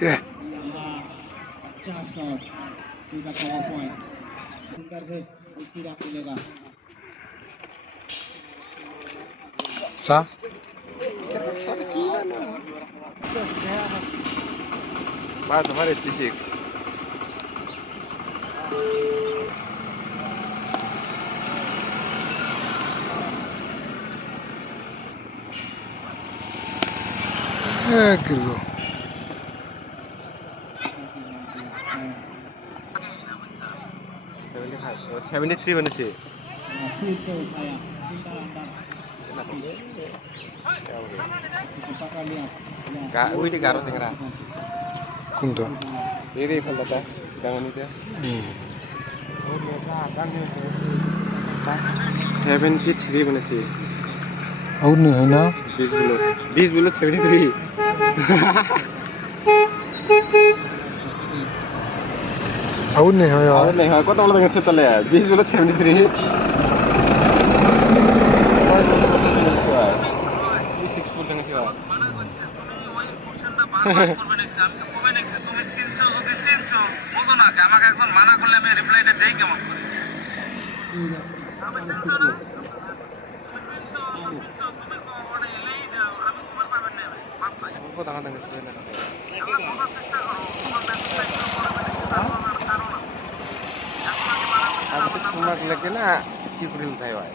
Yeah. Sa? Bahat तुम्हारे 86 Kilo. 73 बनेছে ওইটি গারো সিংরা কোনটা? এই ফেলটা গাঙ্গানিতে 73 बनेছে और नहीं है ना? 20 बोलो 73 और नहीं है यार। और नहीं है कत बोलो देंगे चले 20 बोलो 73 लेकिन ना की प्रिल था भाई